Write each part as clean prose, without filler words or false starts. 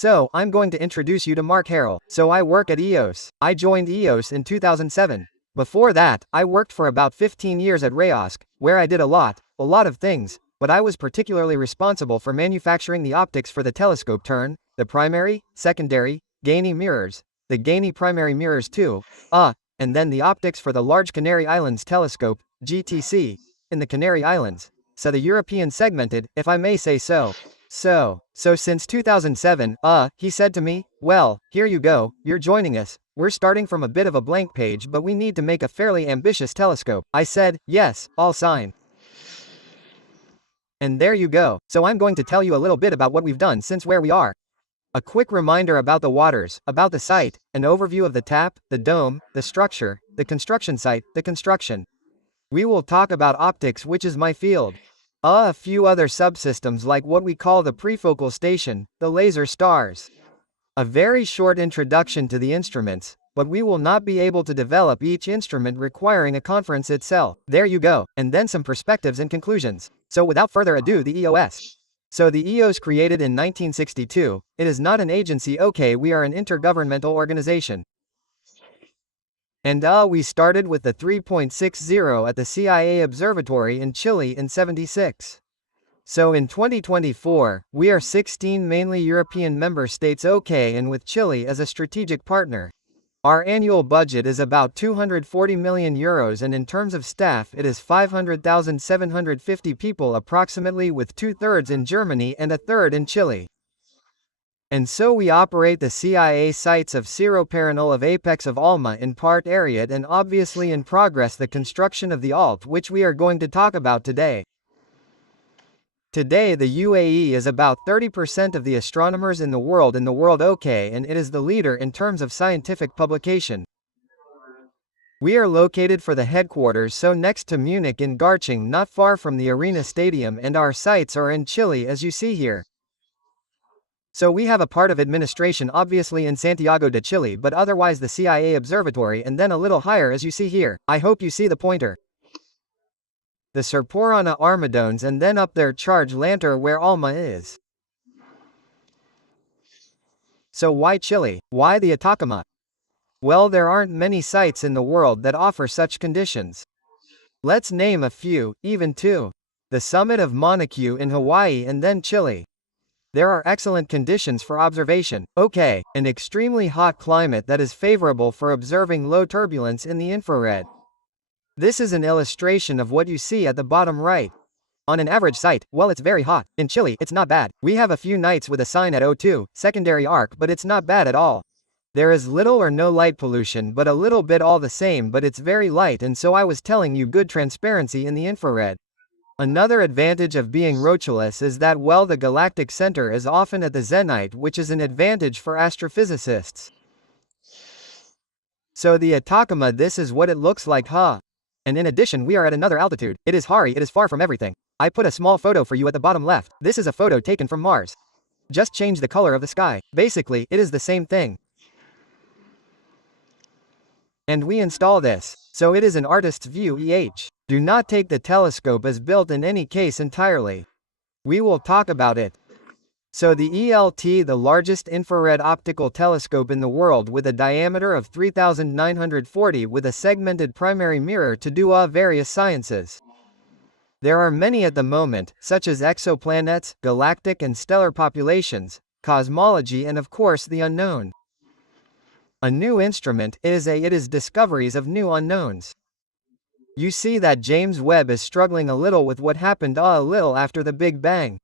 So, I'm going to introduce you to Marc Cayrel. So I work at EOS. I joined EOS in 2007. Before that, I worked for about 15 years at Rayosk, where I did a lot of things, but I was particularly responsible for manufacturing the optics for the telescope turn, the primary, secondary, gainy mirrors, the gainy primary mirrors too, and then the optics for the Large Canary Islands Telescope, GTC, in the Canary Islands. So the European segmented, if I may say so. So since 2007, he said to me, well, here you go, you're joining us. We're starting from a bit of a blank page, but we need to make a fairly ambitious telescope. I said, yes, I'll sign. And there you go. So I'm going to tell you a little bit about what we've done since where we are. A quick reminder about the waters, about the site, an overview of the tap, the dome, the structure, the construction site, the construction. We will talk about optics, which is my field. A few other subsystems like what we call the prefocal station, the laser stars. A very short introduction to the instruments, but we will not be able to develop each instrument requiring a conference itself. There you go, and then some perspectives and conclusions. So without further ado, the EOS. So the EOS created in 1962, it is not an agency, okay, we are an intergovernmental organization. And we started with the 3.60 at the CIA Observatory in Chile in '76. So in 2024, we are 16 mainly European member states, okay, and with Chile as a strategic partner. Our annual budget is about 240 million euros, and in terms of staff it is 500,750 people approximately, with 2/3 in Germany and 1/3 in Chile. And so we operate the CIA sites of Cerro Paranal, of Apex, of Alma in part Ariad, and obviously in progress the construction of the ELT, which we are going to talk about today. Today the UAE is about 30% of the astronomers in the world, okay, and it is the leader in terms of scientific publication. We are located for the headquarters so next to Munich in Garching, not far from the Arena Stadium, and our sites are in Chile as you see here. So we have a part of administration obviously in Santiago de Chile, but otherwise the CIA Observatory, and then a little higher as you see here. I hope you see the pointer. The Serporana Armadones, and then up there Charge Lanter where Alma is. So why Chile? Why the Atacama? Well, there aren't many sites in the world that offer such conditions. Let's name a few, even two. The summit of Mauna Kea in Hawaii, and then Chile. There are excellent conditions for observation, okay, an extremely hot climate that is favorable for observing low turbulence in the infrared. This is an illustration of what you see at the bottom right. On an average site, well, it's very hot. In Chile, it's not bad. We have a few nights with a sign at O2, secondary arc, but it's not bad at all. There is little or no light pollution, but a little bit all the same, but it's very light, and so I was telling you, good transparency in the infrared. Another advantage of being rocherless is that, well, the galactic center is often at the zenith, which is an advantage for astrophysicists. So the Atacama, this is what it looks like, huh? And in addition, we are at another altitude. It is Hari, it is far from everything. I put a small photo for you at the bottom left. This is a photo taken from Mars. Just change the color of the sky. Basically, it is the same thing. And we install this. So it is an artist's view, Do not take the telescope as built in any case entirely. We will talk about it. So the ELT, the largest infrared optical telescope in the world, with a diameter of 3,940 with a segmented primary mirror to do various sciences. There are many at the moment, such as exoplanets, galactic and stellar populations, cosmology, and of course the unknown. A new instrument it is discoveries of new unknowns. You see that James Webb is struggling a little with what happened a little after the Big Bang.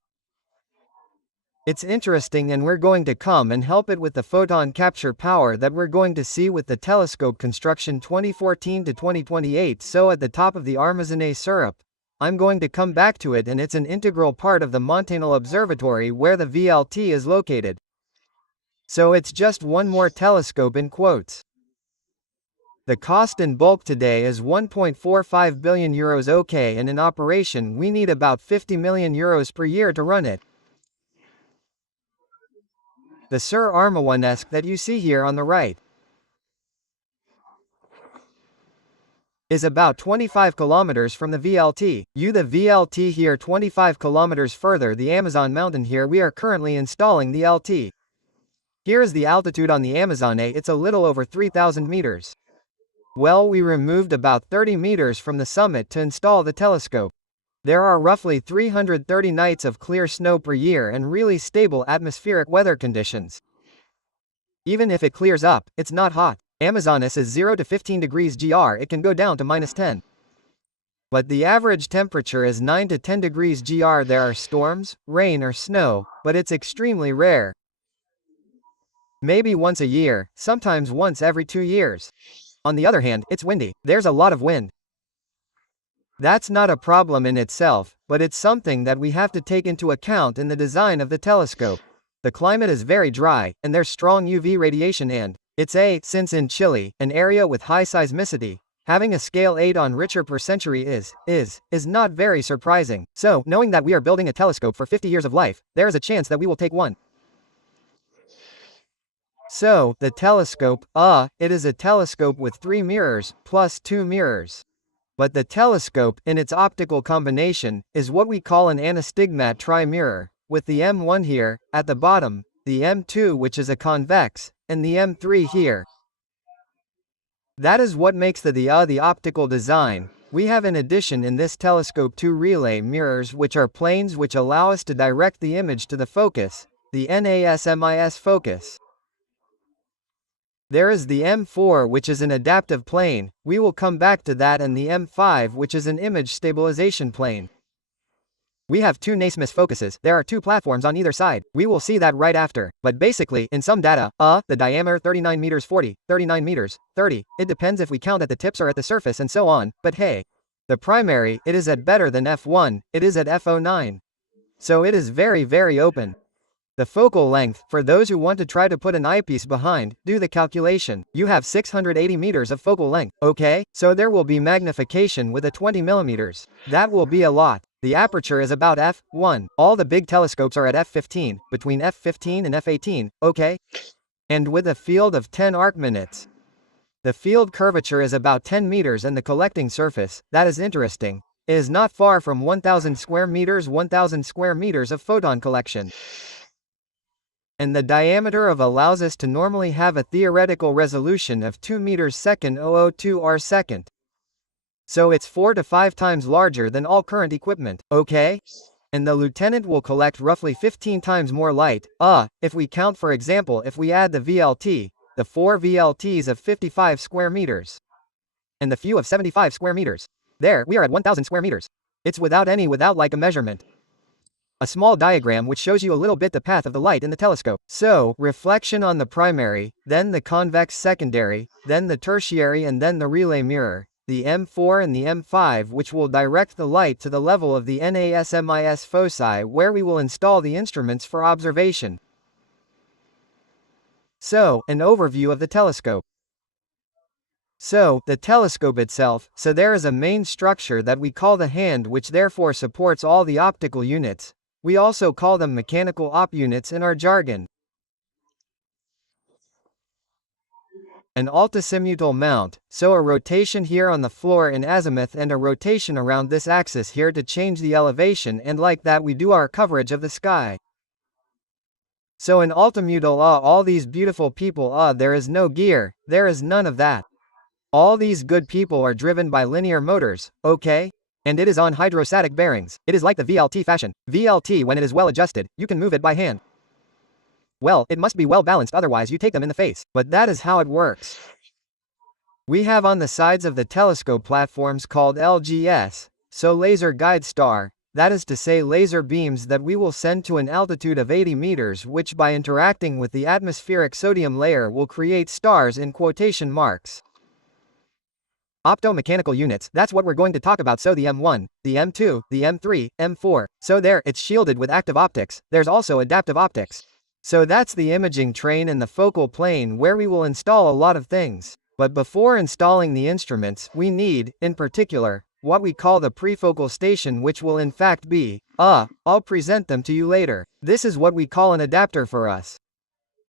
It's interesting, and we're going to come and help it with the photon capture power that we're going to see with the telescope construction 2014 to 2028. So at the top of the Armazené syrup, I'm going to come back to it, and it's an integral part of the Montanal Observatory where the VLT is located. So it's just one more telescope in quotes. The cost in bulk today is 1.45 billion euros, okay, and in operation we need about 50 million euros per year to run it. The Sir Armawanesque that you see here on the right is about 25 kilometers from the VLT. The VLT here 25 kilometers further, the Amazon mountain here. We are currently installing the LT. Here is the altitude on the Amazon. It's a little over 3,000 meters. Well, we removed about 30 meters from the summit to install the telescope. There are roughly 330 nights of clear snow per year and really stable atmospheric weather conditions. Even if it clears up, it's not hot. Amazonas is 0 to 15 degrees GR, it can go down to -10. But the average temperature is 9 to 10 degrees GR. There are storms, rain or snow, but it's extremely rare. Maybe once a year, sometimes once every 2 years. On the other hand, it's windy. There's a lot of wind. That's not a problem in itself, but it's something that we have to take into account in the design of the telescope. The climate is very dry, and there's strong UV radiation and since in Chile, an area with high seismicity, having a scale 8 on Richter per century is not very surprising. So, knowing that we are building a telescope for 50 years of life, there is a chance that we will take one. So, the telescope, it is a telescope with 3 mirrors, plus 2 mirrors. But the telescope, in its optical combination, is what we call an anastigmat tri-mirror, with the M1 here, at the bottom, the M2 which is a convex, and the M3 here. That is what makes the optical design. We have in addition in this telescope 2 relay mirrors which are planes which allow us to direct the image to the focus, the NASMIS focus. There is the M4 which is an adaptive plane, we will come back to that, and the M5 which is an image stabilization plane. We have 2 NASMIS focuses, there are 2 platforms on either side, we will see that right after, but basically, in some data, the diameter 39 meters 40, 39 meters, 30, it depends if we count at the tips or at the surface and so on, but hey. The primary, it is at better than f1, it is at f09. So it is very very open. The focal length, for those who want to try to put an eyepiece behind, do the calculation. You have 680 meters of focal length, okay? So there will be magnification with a 20 millimeters. That will be a lot. The aperture is about f1. All the big telescopes are at f15, between f15 and f18, okay? And with a field of 10 arc minutes. The field curvature is about 10 meters and the collecting surface, that is interesting, is not far from 1,000 square meters of photon collection. And the diameter of allows us to normally have a theoretical resolution of 2 meters second 002 r second. So it's 4 to 5 times larger than all current equipment, okay? And the lieutenant will collect roughly 15 times more light, if we count, for example, if we add the VLT, the 4 VLTs of 55 square meters. And the few of 75 square meters. There, we are at 1,000 square meters. It's without like a measurement. A small diagram which shows you a little bit the path of the light in the telescope. So, reflection on the primary, then the convex secondary, then the tertiary and then the relay mirror, the M4 and the M5 which will direct the light to the level of the NASMIS foci where we will install the instruments for observation. So, an overview of the telescope. So, the telescope itself, so there is a main structure that we call the hand which therefore supports all the optical units. We also call them mechanical op units in our jargon. An altizimutal mount, so a rotation here on the floor in azimuth and a rotation around this axis here to change the elevation, and like that we do our coverage of the sky. So an altimutal, all these beautiful people, there is no gear, there is none of that. All these good people are driven by linear motors, okay? And it is on hydrostatic bearings. It is like the VLT fashion. VLT, when it is well adjusted, you can move it by hand. Well, it must be well balanced, otherwise you take them in the face. But that is how it works. We have on the sides of the telescope platforms called LGS, so laser guide star, that is to say laser beams that we will send to an altitude of 80 meters which by interacting with the atmospheric sodium layer will create stars in quotation marks. Optomechanical units, that's what we're going to talk about. So the M1, the M2, the M3, M4, so there, it's shielded with active optics, there's also adaptive optics. So that's the imaging train and the focal plane where we will install a lot of things. But before installing the instruments, we need, in particular, what we call the prefocal station which will in fact be, I'll present them to you later. This is what we call an adapter for us.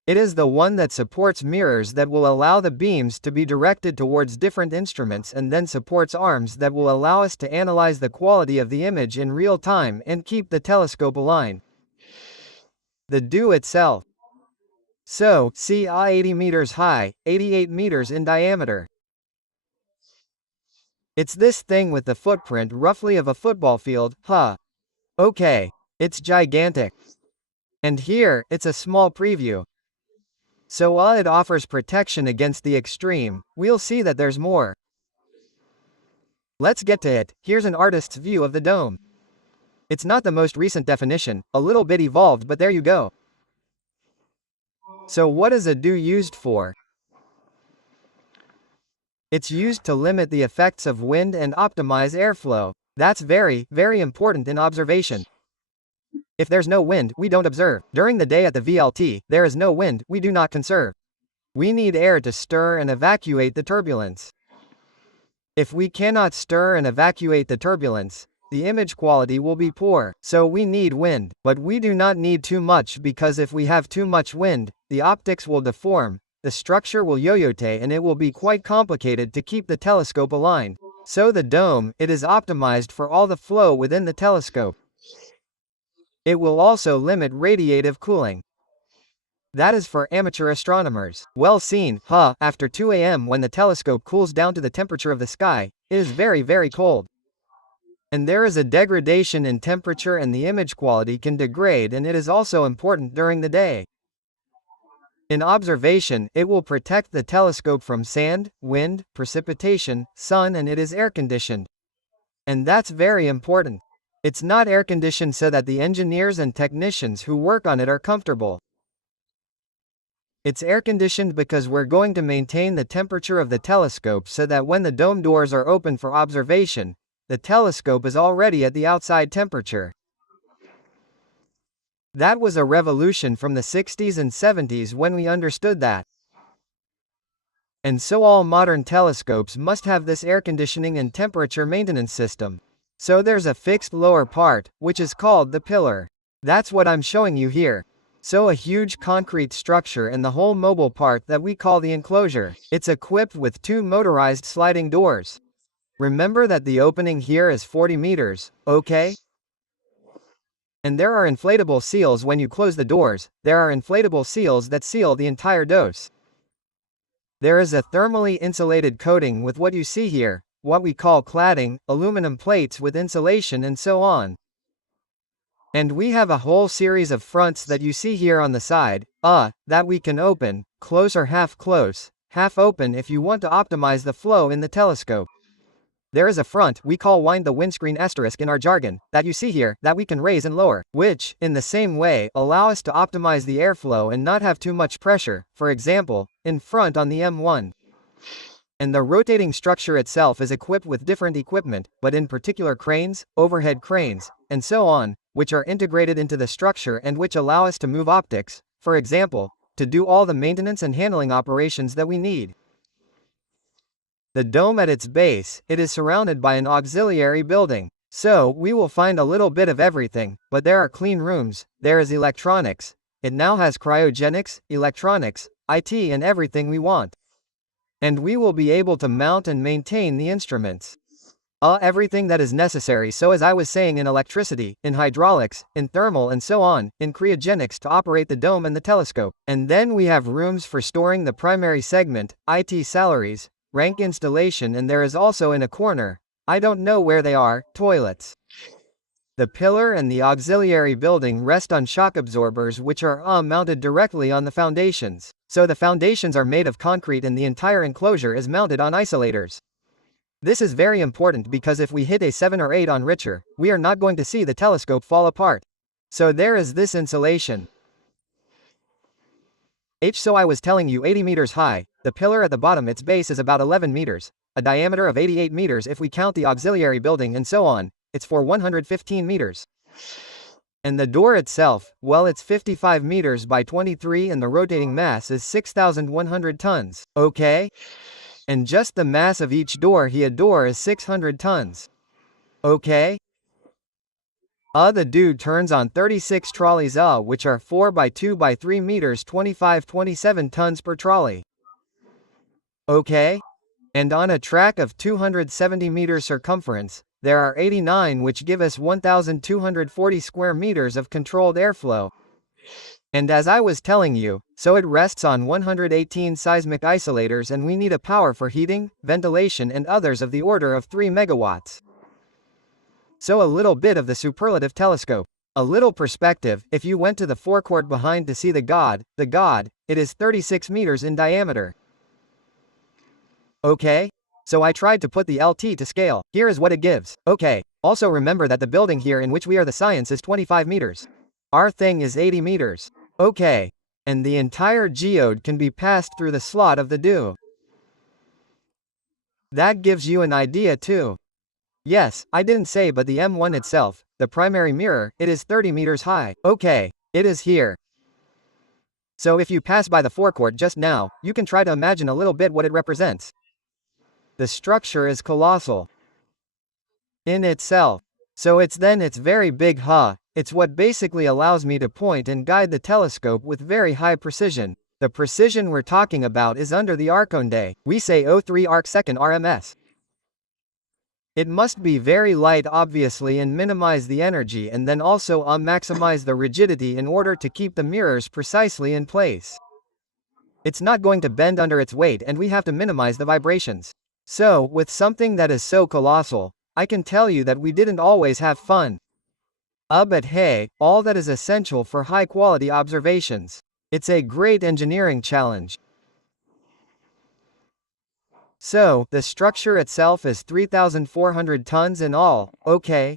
It is the one that supports mirrors that will allow the beams to be directed towards different instruments and then supports arms that will allow us to analyze the quality of the image in real time and keep the telescope aligned. The do itself. So, see 80 meters high, 88 meters in diameter. It's this thing with the footprint roughly of a football field, huh? Okay. It's gigantic. And here, it's a small preview. So while it offers protection against the extreme, we'll see that there's more. Let's get to it. Here's an artist's view of the dome. It's not the most recent definition, a little bit evolved, but there you go. So what is a do used for? It's used to limit the effects of wind and optimize airflow. That's very, very important in observation. If there's no wind, we don't observe. During the day at the VLT, there is no wind, we do not conserve. We need air to stir and evacuate the turbulence. If we cannot stir and evacuate the turbulence, the image quality will be poor. So we need wind, but we do not need too much, because if we have too much wind, the optics will deform, the structure will yoyote, and it will be quite complicated to keep the telescope aligned. So the dome, it is optimized for all the flow within the telescope. It will also limit radiative cooling. That is for amateur astronomers. Well seen, huh? After 2 a.m. when the telescope cools down to the temperature of the sky, it is very, very cold. And there is a degradation in temperature and the image quality can degrade, and it is also important during the day. In observation, it will protect the telescope from sand, wind, precipitation, sun, and it is air-conditioned. And that's very important. It's not air-conditioned so that the engineers and technicians who work on it are comfortable. It's air-conditioned because we're going to maintain the temperature of the telescope so that when the dome doors are open for observation, the telescope is already at the outside temperature. That was a revolution from the 60s and 70s when we understood that. And so all modern telescopes must have this air conditioning and temperature maintenance system. So there's a fixed lower part, which is called the pillar. That's what I'm showing you here. So a huge concrete structure and the whole mobile part that we call the enclosure. It's equipped with 2 motorized sliding doors. Remember that the opening here is 40 meters, okay? And there are inflatable seals when you close the doors. There are inflatable seals that seal the entire dose. There is a thermally insulated coating with what you see here, what we call cladding, aluminum plates with insulation and so on. And we have a whole series of fronts that you see here on the side, that we can open, close or half close, half open if you want to optimize the flow in the telescope. There is a front, we call wind the windscreen asterisk in our jargon, that you see here, that we can raise and lower, which, in the same way, allow us to optimize the airflow and not have too much pressure, for example, in front on the M1. And the rotating structure itself is equipped with different equipment, but in particular cranes, overhead cranes, and so on, which are integrated into the structure and which allow us to move optics, for example, to do all the maintenance and handling operations that we need. The dome at its base, it is surrounded by an auxiliary building. So, we will find a little bit of everything, but there are clean rooms, there is electronics, it now has cryogenics, electronics, IT and everything we want. And we will be able to mount and maintain the instruments. Everything that is necessary, so as I was saying, in electricity, in hydraulics, in thermal and so on, in cryogenics to operate the dome and the telescope. And then we have rooms for storing the primary segment, IT salaries, rank installation, and there is also in a corner, I don't know where they are, toilets. The pillar and the auxiliary building rest on shock absorbers which are mounted directly on the foundations. So the foundations are made of concrete and the entire enclosure is mounted on isolators. This is very important because if we hit a 7 or 8 on Richter, we are not going to see the telescope fall apart. So there is this insulation. So I was telling you 80 meters high, the pillar at the bottom, its base is about 11 meters, a diameter of 88 meters if we count the auxiliary building and so on, it's for 115 meters. And the door itself, well, it's 55 meters by 23 and the rotating mass is 6,100 tons, okay? And just the mass of each door is 600 tons. Okay? The dude turns on 36 trolleys which are 4 by 2 by 3 meters 27 tons per trolley. Okay? And on a track of 270 meters circumference, there are 89 which give us 1,240 square meters of controlled airflow. And as I was telling you, so it rests on 118 seismic isolators and we need a power for heating, ventilation and others of the order of 3 megawatts. So a little bit of the superlative telescope. A little perspective, if you went to the forecourt behind to see the god, it is 36 meters in diameter. Okay? So I tried to put the LT to scale. Here is what it gives. Okay. Also remember that the building here in which we are the science is 25 meters. Our thing is 80 meters. Okay. And the entire geode can be passed through the slot of the dew. That gives you an idea too. Yes, I didn't say, but the M1 itself, the primary mirror, it is 30 meters high. Okay. It is here. So if you pass by the forecourt just now, you can try to imagine a little bit what it represents. The structure is colossal in itself. So it's very big, huh? It's what basically allows me to point and guide the telescope with very high precision. The precision we're talking about is under the arconde. We say 03 arc-second RMS. It must be very light obviously and minimize the energy and then also maximize the rigidity in order to keep the mirrors precisely in place. It's not going to bend under its weight and we have to minimize the vibrations. So, with something that is so colossal, I can tell you that we didn't always have fun. But hey, all that is essential for high-quality observations. It's a great engineering challenge. So, the structure itself is 3,400 tons in all, okay?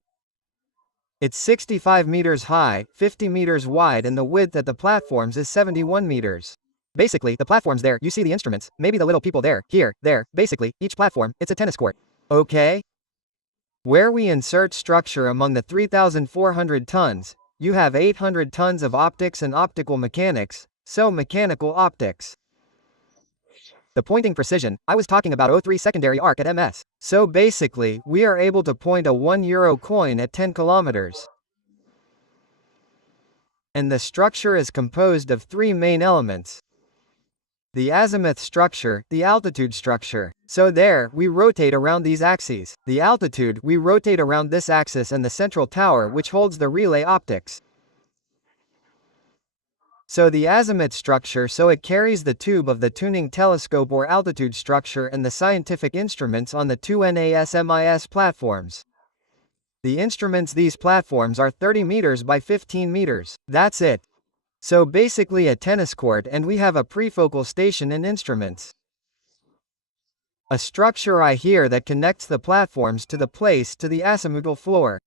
It's 65 meters high, 50 meters wide and the width at the platforms is 71 meters. Basically, the platforms there, you see the instruments, maybe the little people there, here, there, basically, each platform, it's a tennis court. Okay? Where we insert structure among the 3,400 tons, you have 800 tons of optics and optical mechanics, so mechanical optics. The pointing precision, I was talking about 03 secondary arc at MS. So basically, we are able to point a €1 coin at 10 kilometers. And the structure is composed of 3 main elements. The azimuth structure, the altitude structure. So there, we rotate around these axes. The altitude, we rotate around this axis and the central tower which holds the relay optics. So the azimuth structure, so it carries the tube of the tuning telescope or altitude structure and the scientific instruments on the two NASMIS platforms. The instruments, these platforms are 30 meters by 15 meters. That's it. So basically a tennis court and we have a prefocal station and instruments. A structure I hear that connects the platforms to the place to the azimuthal floor.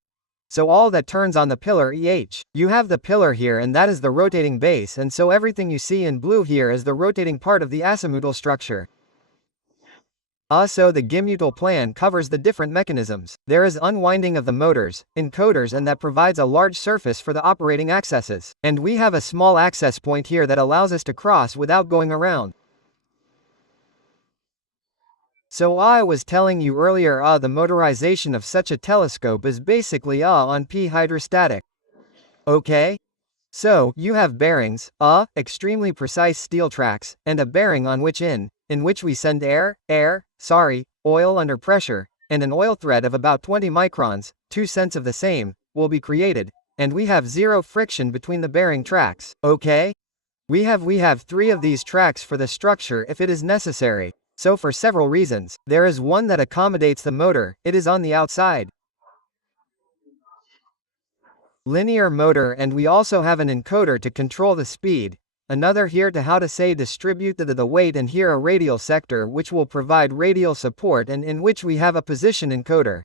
So all that turns on the pillar EH. You have the pillar here and that is the rotating base and so everything you see in blue here is the rotating part of the azimuthal structure. So the Gimutal plan covers the different mechanisms. There is unwinding of the motors, encoders and that provides a large surface for the operating accesses. And we have a small access point here that allows us to cross without going around. So I was telling you earlier the motorization of such a telescope is basically on P hydrostatic. Okay? So, you have bearings, extremely precise steel tracks, and a bearing on which in which we send oil under pressure, and an oil thread of about 20 microns, 2 cents of the same, will be created, and we have zero friction between the bearing tracks, okay? We have 3 of these tracks for the structure if it is necessary. So for several reasons, there is one that accommodates the motor, it is on the outside. Linear motor and we also have an encoder to control the speed. Another here to distribute the weight and here a radial sector which will provide radial support and in which we have a position encoder.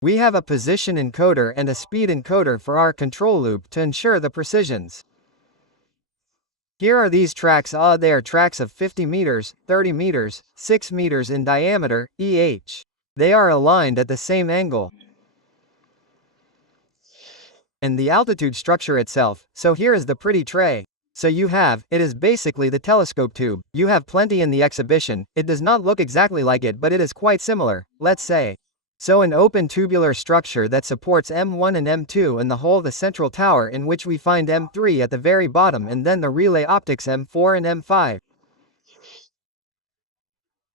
We have a position encoder and a speed encoder for our control loop to ensure the precisions. Here are these tracks, they are tracks of 50 meters, 30 meters, 6 meters in diameter, EH. They are aligned at the same angle. And the altitude structure itself, so here is the pretty tray. So it is basically the telescope tube. You have plenty in the exhibition, it does not look exactly like it but it is quite similar, let's say. So an open tubular structure that supports M1 and M2 and the central tower in which we find M3 at the very bottom and then the relay optics M4 and M5.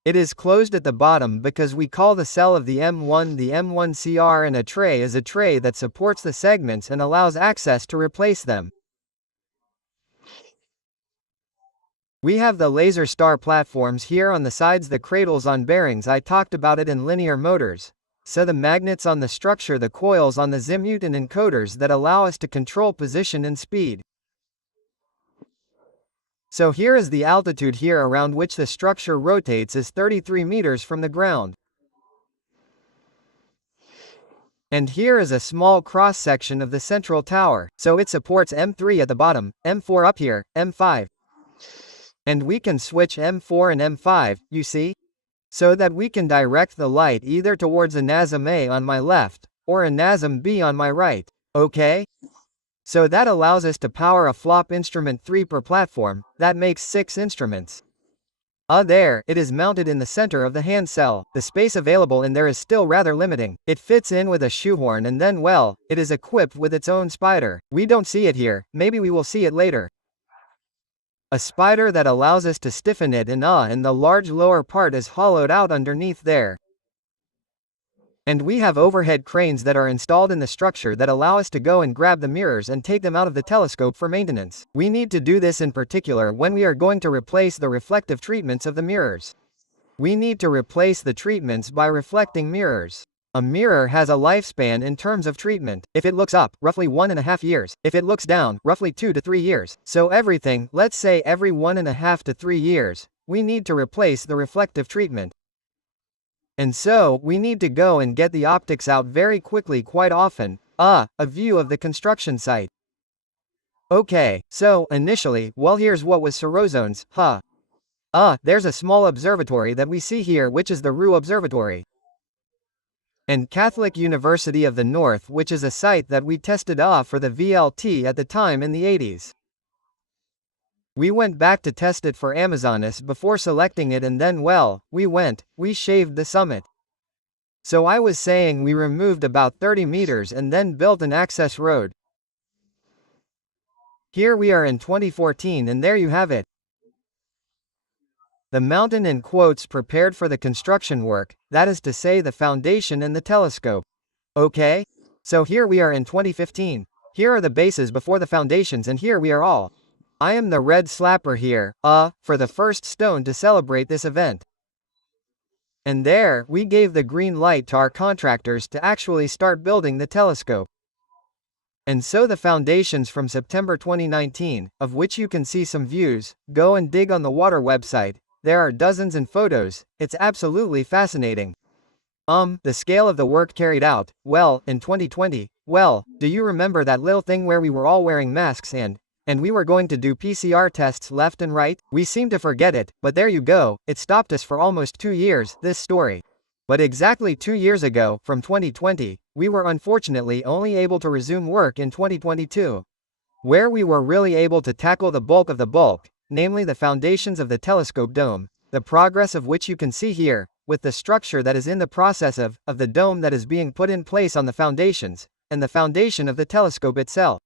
It is closed at the bottom because we call the cell of the M1 CR, and a tray is a tray that supports the segments and allows access to replace them. We have the laser star platforms here on the sides, the cradles on bearings, I talked about it in linear motors. So the magnets on the structure, the coils on the zimute, and encoders that allow us to control position and speed. So here is the altitude here around which the structure rotates is 33 meters from the ground. And here is a small cross-section of the central tower, so it supports M3 at the bottom, M4 up here, M5. And we can switch M4 and M5, you see? So that we can direct the light either towards a NASM A on my left, or a NASM B on my right, okay? So that allows us to power a flop instrument 3 per platform, that makes 6 instruments. There, it is mounted in the center of the hand cell. The space available in there is still rather limiting. It fits in with a shoehorn, and then, well, it is equipped with its own spider. We don't see it here, maybe we will see it later. A spider that allows us to stiffen it, and the large lower part is hollowed out underneath there. And we have overhead cranes that are installed in the structure that allow us to go and grab the mirrors and take them out of the telescope for maintenance. We need to do this in particular when we are going to replace the reflective treatments of the mirrors. We need to replace the treatments by reflecting mirrors. A mirror has a lifespan in terms of treatment. If it looks up, roughly 1.5 years. If it looks down, roughly 2 to 3 years. So everything, let's say every 1.5 to 3 years, we need to replace the reflective treatment. And so, we need to go and get the optics out very quickly, quite often. A view of the construction site. Okay, so, initially, well, here's what was Sorozones, there's a small observatory that we see here, which is the Rue Observatory. And Catholic University of the North, which is a site that we tested for the VLT at the time in the 80s. We went back to test it for Amazonas before selecting it, and then, well, we shaved the summit. So I was saying we removed about 30 meters and then built an access road. Here we are in 2014, and there you have it. The mountain in quotes prepared for the construction work, that is to say the foundation and the telescope. Okay? So here we are in 2015. Here are the bases before the foundations, and here we are all. I am the red slapper here, for the first stone to celebrate this event. And there, we gave the green light to our contractors to actually start building the telescope. And so the foundations from September 2019, of which you can see some views, go and dig on the water website. There are dozens and photos, it's absolutely fascinating. The scale of the work carried out, well, in 2020, well, do you remember that little thing where we were all wearing masks and we were going to do PCR tests left and right? We seem to forget it, but there you go, it stopped us for almost 2 years, this story. But exactly 2 years ago, from 2020, we were unfortunately only able to resume work in 2022. Where we were really able to tackle the bulk of the bulk, namely the foundations of the telescope dome, the progress of which you can see here, with the structure that is in the process of the dome that is being put in place on the foundations, and the foundation of the telescope itself.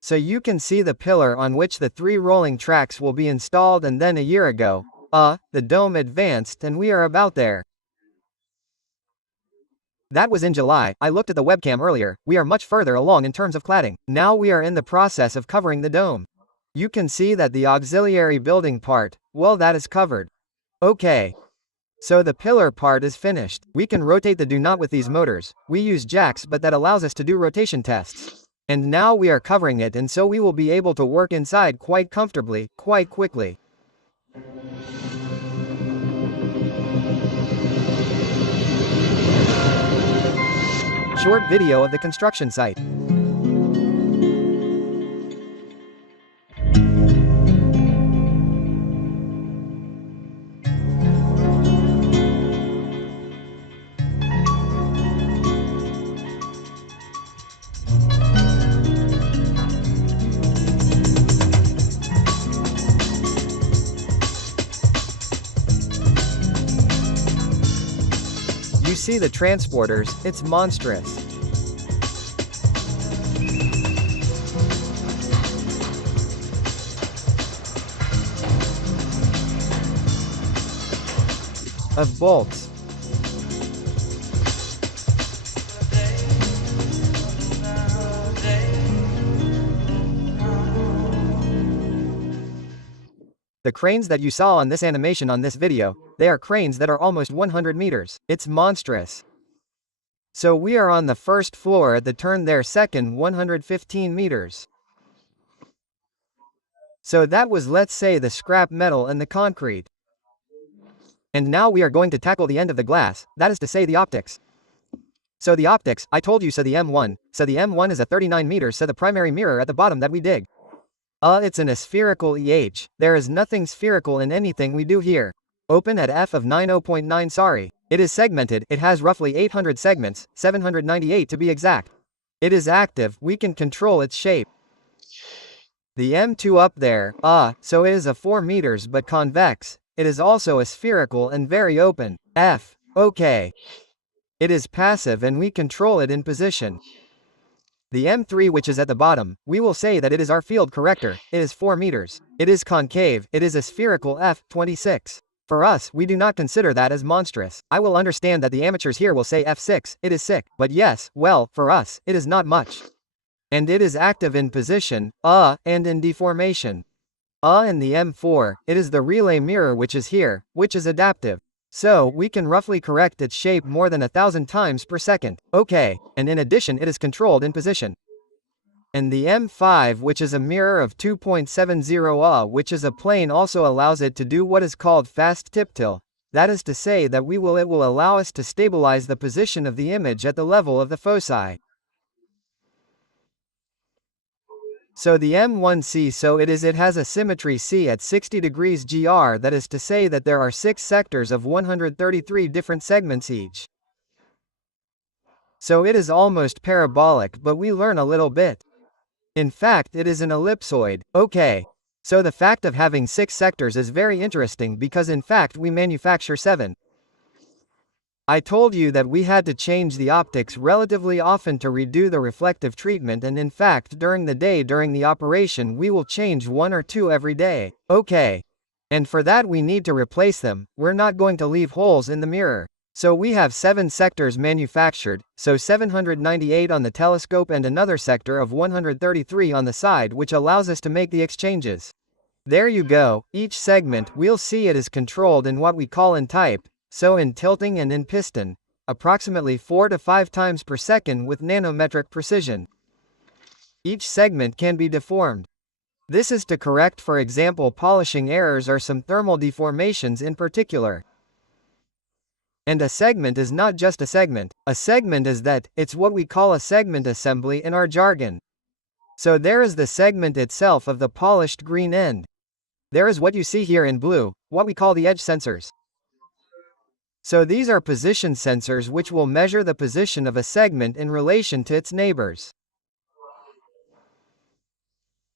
So you can see the pillar on which the 3 rolling tracks will be installed, and then a year ago, the dome advanced and we are about there. That was in July. I looked at the webcam earlier. We are much further along in terms of cladding. Now we are in the process of covering the dome. You can see that the auxiliary building part, well, that is covered. Okay. So the pillar part is finished. We can rotate the do not with these motors. We use jacks, but that allows us to do rotation tests. And now we are covering it, and so we will be able to work inside quite comfortably, quite quickly. Short video of the construction site. You see the transporters, it's monstrous. of bolts. The cranes that you saw on this animation on this video, they are cranes that are almost 100 meters. It's monstrous. So we are on the first floor at the turn there second 115 meters. So that was, let's say, the scrap metal and the concrete. And now we are going to tackle the end of the glass, that is to say the optics. So the optics, I told you, so the M1, is a 39 meters, so the primary mirror at the bottom that we dig. It's an aspherical EH, there is nothing spherical in anything we do here. Open at f of 90.9 sorry. It is segmented, it has roughly 800 segments, 798 to be exact. It is active, we can control its shape. The M2 up there, so it is a 4 meters but convex. It is also aspherical and very open. F. Okay. It is passive and we control it in position. The M3 which is at the bottom, we will say that it is our field corrector, it is 4 meters. It is concave, it is a spherical F26. For us, we do not consider that as monstrous. I will understand that the amateurs here will say F6, it is sick, but yes, well, for us, it is not much. And it is active in position, and in deformation. And the M4, it is the relay mirror which is here, which is adaptive. So, we can roughly correct its shape more than 1,000 times per second. Okay, and in addition it is controlled in position. And the M5 which is a mirror of 2.70 which is a plane also allows it to do what is called fast tip-till. That is to say that it will allow us to stabilize the position of the image at the level of the foci. So the M1C it has a symmetry C at 60 degrees GR, that is to say that there are 6 sectors of 133 different segments each. So it is almost parabolic, but we learn a little bit. In fact it is an ellipsoid, okay. So the fact of having 6 sectors is very interesting because in fact we manufacture 7. I told you that we had to change the optics relatively often to redo the reflective treatment, and in fact during the day during the operation we will change 1 or 2 every day, okay. And for that we need to replace them, we're not going to leave holes in the mirror. So we have 7 sectors manufactured, so 798 on the telescope and another sector of 133 on the side which allows us to make the exchanges. There you go, each segment we'll see it is controlled in what we call in type. So in tilting and in piston, approximately 4 to 5 times per second with nanometric precision. Each segment can be deformed. This is to correct, for example, polishing errors or some thermal deformations in particular. And a segment is not just a segment is that, it's what we call a segment assembly in our jargon. So there is the segment itself of the polished green end. There is what you see here in blue, what we call the edge sensors. So these are position sensors which will measure the position of a segment in relation to its neighbors.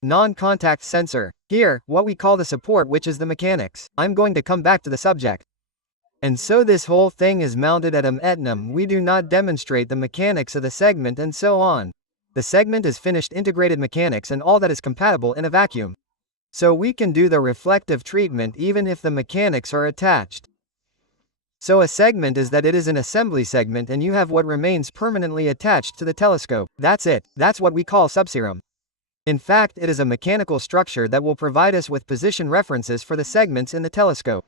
Non-contact sensor. Here, what we call the support which is the mechanics. I'm going to come back to the subject. And so this whole thing is mounted at etnum. We do not demonstrate the mechanics of the segment and so on. The segment is finished integrated mechanics and all that is compatible in a vacuum. So we can do the reflective treatment even if the mechanics are attached. So a segment is that it is an assembly segment and you have what remains permanently attached to the telescope. That's it, that's what we call subserum. In fact, it is a mechanical structure that will provide us with position references for the segments in the telescope.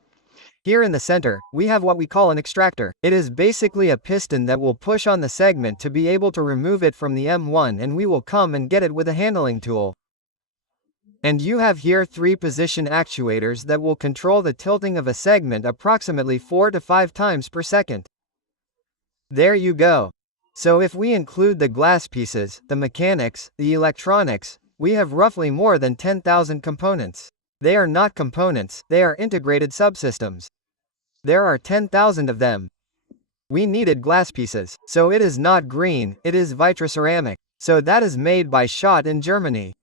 Here in the center, we have what we call an extractor. It is basically a piston that will push on the segment to be able to remove it from the M1, and we will come and get it with a handling tool. And you have here 3 position actuators that will control the tilting of a segment approximately 4 to 5 times per second. There you go. So if we include the glass pieces, the mechanics, the electronics, we have roughly more than 10,000 components. They are not components, they are integrated subsystems. There are 10,000 of them. We needed glass pieces, so it is not green, it is vitroceramic. So that is made by Schott in Germany.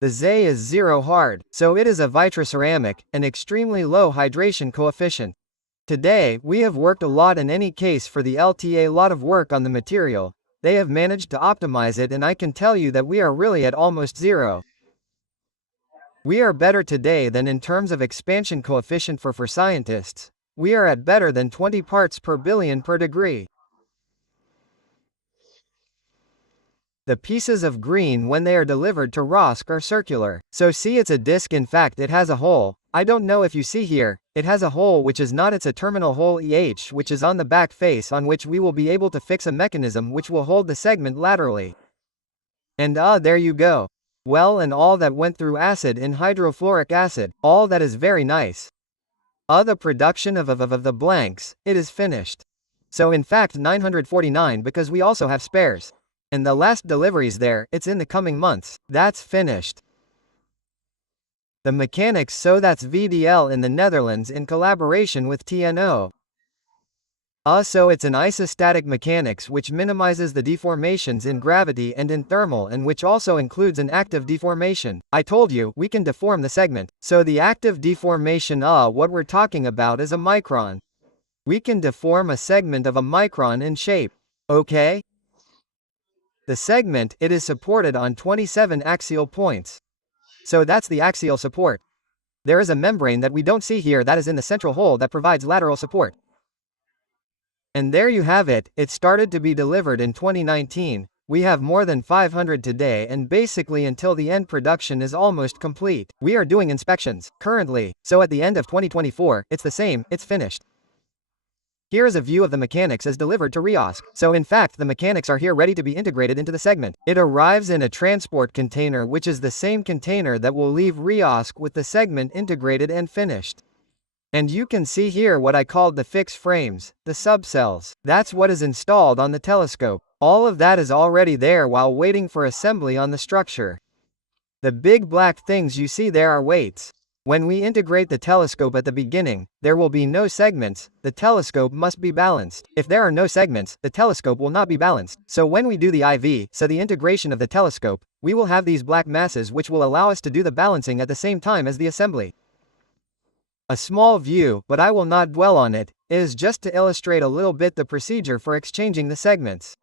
The Z is 0 hard, so it is a vitroceramic, an extremely low hydration coefficient. Today, we have worked a lot in any case for the LTA, a lot of work on the material. They have managed to optimize it, and I can tell you that we are really at almost 0. We are better today than in terms of expansion coefficient for scientists. We are at better than 20 parts per billion per degree. The pieces of green when they are delivered to Rosk are circular. So see, it's a disk. In fact, it has a hole. I don't know if you see here, it has a hole which is not, it's a terminal hole EH which is on the back face, on which we will be able to fix a mechanism which will hold the segment laterally. And there you go. Well, and all that went through acid in hydrofluoric acid, all that is very nice. The production of the blanks, it is finished. So in fact 949, because we also have spares. And the last deliveries there, it's in the coming months. That's finished. The mechanics, so that's VDL in the Netherlands in collaboration with TNO. So it's an isostatic mechanics which minimizes the deformations in gravity and in thermal, and which also includes an active deformation. I told you, we can deform the segment. So the active deformation, what we're talking about is a micron. We can deform a segment of a micron in shape. Okay? The segment, it is supported on 27 axial points. So that's the axial support. There is a membrane that we don't see here that is in the central hole that provides lateral support. And there you have it, it started to be delivered in 2019, we have more than 500 today, and basically until the end production is almost complete. We are doing inspections, currently, so at the end of 2024, it's the same, it's finished. Here is a view of the mechanics as delivered to Riosk. So in fact the mechanics are here ready to be integrated into the segment. It arrives in a transport container which is the same container that will leave Riosk with the segment integrated and finished. And you can see here what I called the fixed frames, the subcells. That's what is installed on the telescope. All of that is already there while waiting for assembly on the structure. The big black things you see there are weights. When we integrate the telescope at the beginning, there will be no segments, the telescope must be balanced. If there are no segments, the telescope will not be balanced. So when we do the IV, so the integration of the telescope, we will have these black masses which will allow us to do the balancing at the same time as the assembly. A small view, but I will not dwell on it, is just to illustrate a little bit the procedure for exchanging the segments.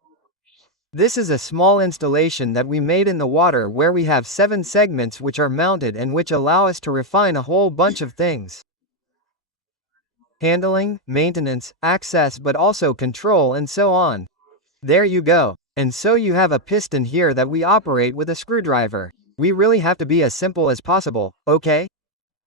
This is a small installation that we made in the water where we have 7 segments which are mounted and which allow us to refine a whole bunch of things. Handling, maintenance, access, but also control and so on. There you go. And so you have a piston here that we operate with a screwdriver. We really have to be as simple as possible, okay?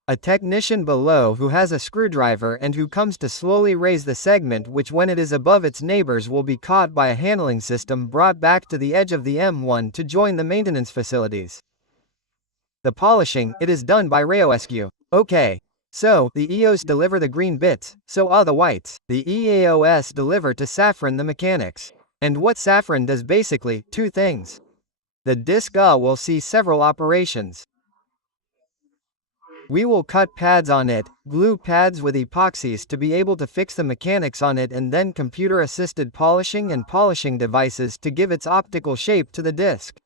A technician below who has a screwdriver and who comes to slowly raise the segment, which when it is above its neighbors will be caught by a handling system brought back to the edge of the M1 to join the maintenance facilities. The polishing, it is done by Riosk. Okay. So, the EOS deliver the green bits, so the whites. The EAOS deliver to Saffron the mechanics. And what Saffron does basically, 2 things. The disc will see several operations. We will cut pads on it, glue pads with epoxies to be able to fix the mechanics on it, and then computer-assisted polishing and polishing devices to give its optical shape to the disc.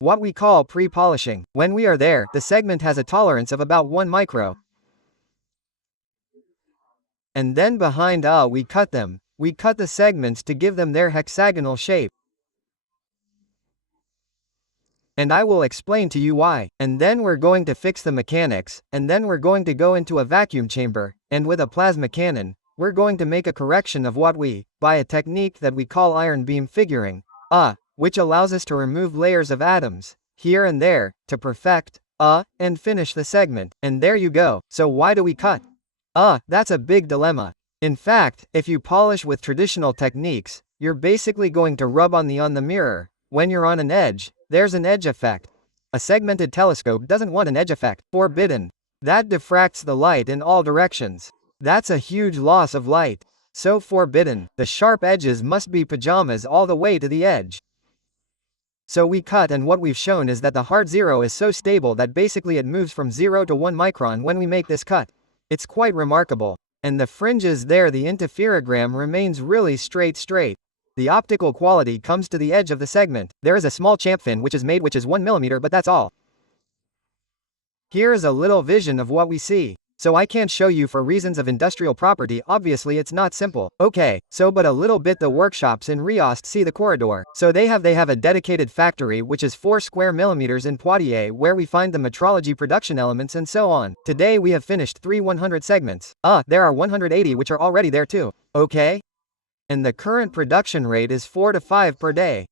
What we call pre-polishing. When we are there, the segment has a tolerance of about 1 micro. And then behind we cut them. We cut the segments to give them their hexagonal shape. And I will explain to you why. And then we're going to fix the mechanics, and then we're going to go into a vacuum chamber, and with a plasma cannon, we're going to make a correction of what we, by a technique that we call iron beam figuring, which allows us to remove layers of atoms, here and there, to perfect, and finish the segment. And there you go. So why do we cut? That's a big dilemma. In fact, if you polish with traditional techniques, you're basically going to rub on the mirror. When you're on an edge, there's an edge effect. A segmented telescope doesn't want an edge effect. Forbidden. That diffracts the light in all directions. That's a huge loss of light. So forbidden. The sharp edges must be pajamas all the way to the edge. So we cut, and what we've shown is that the hard zero is so stable that basically it moves from 0 to 1 micron when we make this cut. It's quite remarkable. And the fringes there, the interferogram remains really straight. The optical quality comes to the edge of the segment. There is a small chamfer which is made, which is 1 mm, but that's all. Here is a little vision of what we see. So I can't show you for reasons of industrial property, obviously it's not simple. Okay, so but a little bit the workshops in Riost see the corridor. So they have a dedicated factory which is 4 square millimeters in Poitiers where we find the metrology production elements and so on. Today we have finished 100 segments. There are 180 which are already there too. Okay? And the current production rate is 4 to 5 per day.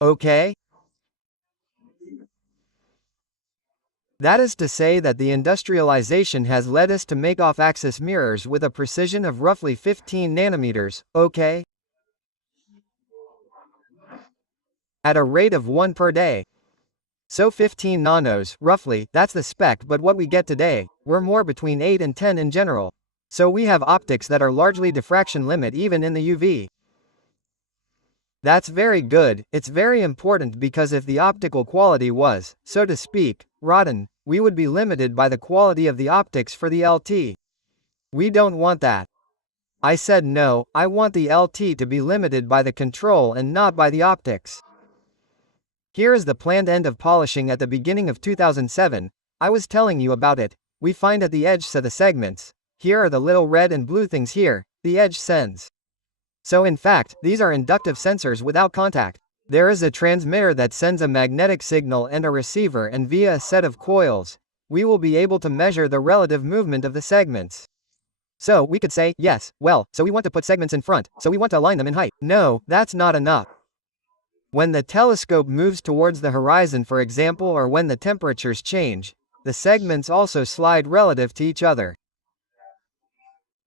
Okay? That is to say that the industrialization has led us to make off-axis mirrors with a precision of roughly 15 nanometers, okay? At a rate of 1 per day. So 15 nanos, roughly, that's the spec, but what we get today, we're more between 8 and 10 in general. So we have optics that are largely diffraction limit even in the UV. That's very good, it's very important because if the optical quality was, so to speak, rotten, we would be limited by the quality of the optics for the LT. We don't want that. I said no, I want the LT to be limited by the control and not by the optics. Here is the planned end of polishing at the beginning of 2007, I was telling you about it, we find at the edge so the segments, here are the little red and blue things here, the edge sends. So in fact, these are inductive sensors without contact. There is a transmitter that sends a magnetic signal and a receiver, and via a set of coils, we will be able to measure the relative movement of the segments. So we could say, yes, well, so we want to put segments in front, so we want to align them in height. No, that's not enough. When the telescope moves towards the horizon, for example, or when the temperatures change, the segments also slide relative to each other.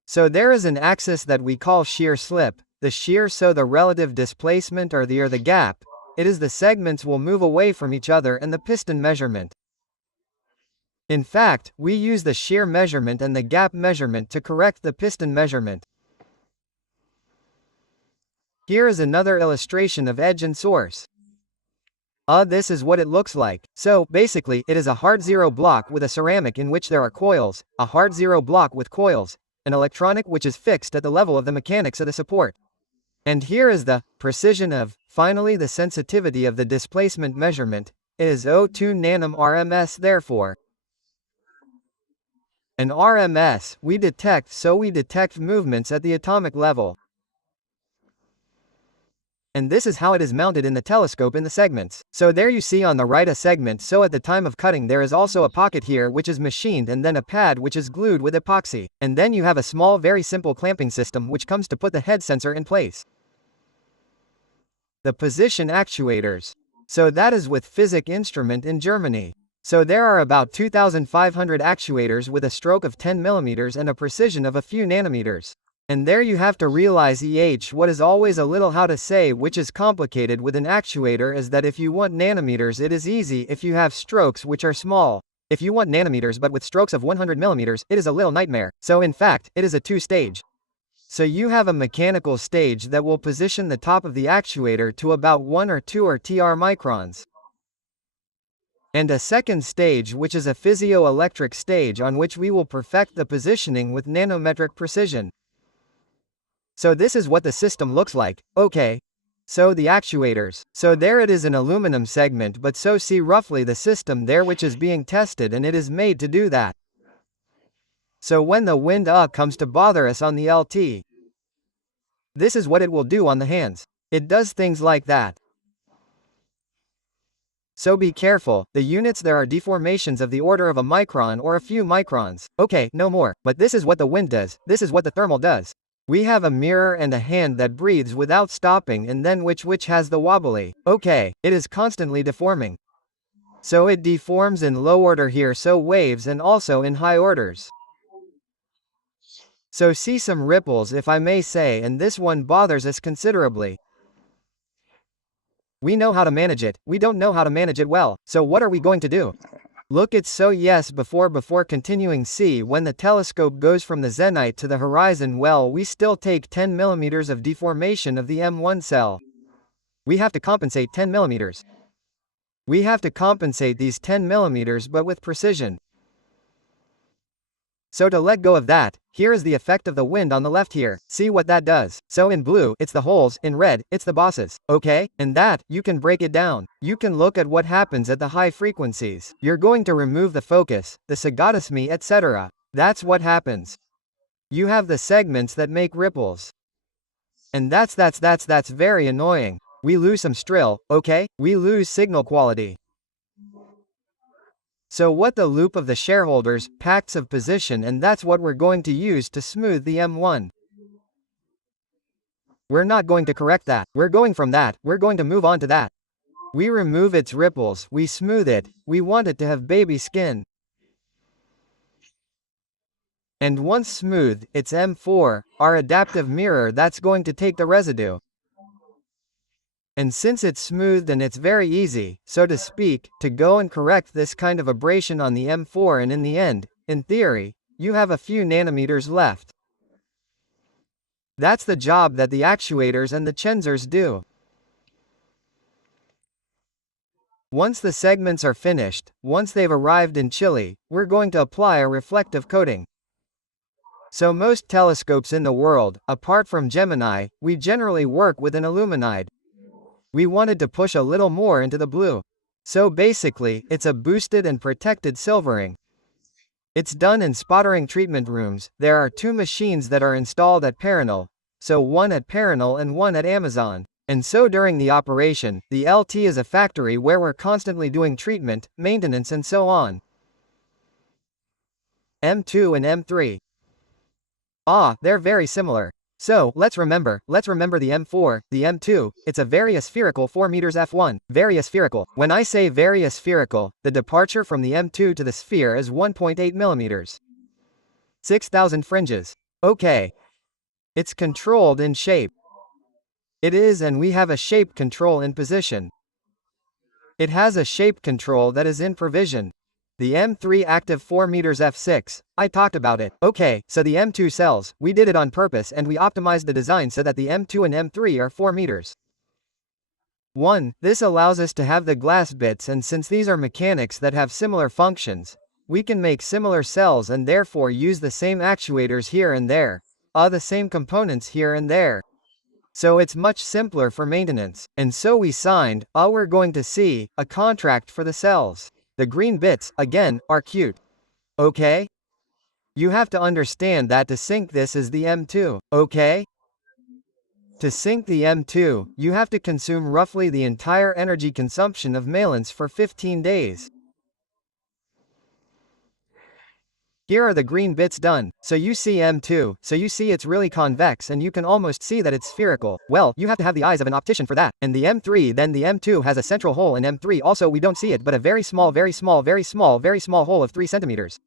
So there is an axis that we call shear slip, the shear, so the relative displacement or the gap, it is the segments will move away from each other, and the piston measurement. In fact, we use the shear measurement and the gap measurement to correct the piston measurement. Here is another illustration of edge and source. This is what it looks like. So, basically, it is a hard zero block with a ceramic in which there are coils, a hard zero block with coils, an electronic which is fixed at the level of the mechanics of the support. And here is the precision of, finally the sensitivity of the displacement measurement, is 0.2 nanm RMS therefore. An RMS, we detect movements at the atomic level. And this is how it is mounted in the telescope in the segments. So there you see on the right a segment, so at the time of cutting there is also a pocket here which is machined, and then a pad which is glued with epoxy. And then you have a small, very simple clamping system which comes to put the head sensor in place. The position actuators. So that is with Physik Instrument in Germany. So there are about 2,500 actuators with a stroke of 10 mm and a precision of a few nanometers. And there you have to realize what is always a little how to say which is complicated with an actuator is that if you want nanometers it is easy if you have strokes which are small. If you want nanometers but with strokes of 100 mm, it is a little nightmare. So in fact, it is a two-stage. So you have a mechanical stage that will position the top of the actuator to about 1 or 2 or tr microns. And a second stage which is a physioelectric stage on which we will perfect the positioning with nanometric precision. So this is what the system looks like, okay. So the actuators. So there it is an aluminum segment, but so see roughly the system there which is being tested, and it is made to do that. So when the wind comes to bother us on the LT, this is what it will do on the hands. It does things like that. So be careful, the units there are deformations of the order of a micron or a few microns. Okay, no more, but this is what the wind does, this is what the thermal does. We have a mirror and a hand that breathes without stopping, and then which has the wobbly. Okay, it is constantly deforming. So it deforms in low order here, so waves, and also in high orders. So see some ripples if I may say, and this one bothers us considerably. We know how to manage it, we don't know how to manage it well, so what are we going to do? Look at so yes before continuing see when the telescope goes from the zenith to the horizon, well we still take 10 mm of deformation of the M1 cell. We have to compensate 10 mm. We have to compensate these 10 mm but with precision. So to let go of that, here is the effect of the wind on the left here, see what that does. So in blue, it's the holes, in red, it's the bosses, okay? And that, you can break it down. You can look at what happens at the high frequencies. You're going to remove the focus, the sagotismy, etc. That's what happens. You have the segments that make ripples. And that's very annoying. We lose some strill, okay? We lose signal quality. So what the loop of the shareholders, pacts of position, and that's what we're going to use to smooth the M1. We're not going to correct that. We're going from that. We're going to move on to that. We remove its ripples, we smooth it, we want it to have baby skin. And once smooth, it's M4, our adaptive mirror that's going to take the residue. And since it's smoothed and it's very easy, so to speak, to go and correct this kind of abrasion on the M4, and in the end, in theory, you have a few nanometers left. That's the job that the actuators and the chenzers do. Once the segments are finished, once they've arrived in Chile, we're going to apply a reflective coating. So most telescopes in the world, apart from Gemini, we generally work with an aluminide. We wanted to push a little more into the blue. So basically, it's a boosted and protected silvering. It's done in sputtering treatment rooms. There are 2 machines that are installed at Paranal, so one at Paranal and one at Amazon. And so during the operation, the ELT is a factory where we're constantly doing treatment, maintenance and so on. M2 and M3. They're very similar. So, let's remember the M4, the M2, it's a variospherical 4 meters F1, variospherical. When I say variospherical, the departure from the M2 to the sphere is 1.8 millimeters. 6,000 fringes. Okay. It's controlled in shape. It is, and we have a shape control in position. It has a shape control that is in provision. The M3 active 4 meters F6, I talked about it. Okay, so the M2 cells, we did it on purpose and we optimized the design so that the M2 and M3 are 4 meters. 1. This allows us to have the glass bits, and since these are mechanics that have similar functions, we can make similar cells and therefore use the same actuators here and there. The same components here and there. So it's much simpler for maintenance. And so we signed, we're going to see, a contract for the cells. The green bits, again, are cute. Okay? You have to understand that to sync this is the M2, okay? To sync the M2, you have to consume roughly the entire energy consumption of Malins for 15 days. Here are the green bits done. So you see M2, so you see it's really convex and you can almost see that it's spherical. Well, you have to have the eyes of an optician for that. And the M3, then the M2 has a central hole in M3, also we don't see it, but a very small hole of 3 centimeters.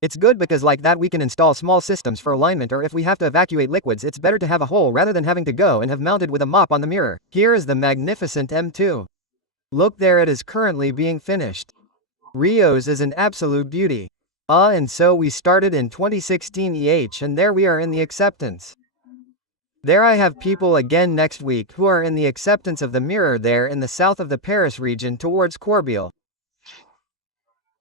It's good because like that we can install small systems for alignment, or if we have to evacuate liquids, it's better to have a hole rather than having to go and have mounted with a mop on the mirror. Here is the magnificent M2. Look there, it is currently being finished. Rios is an absolute beauty. And so we started in 2016 and there we are in the acceptance. There I have people again next week who are in the acceptance of the mirror there in the south of the Paris region towards Corbeil.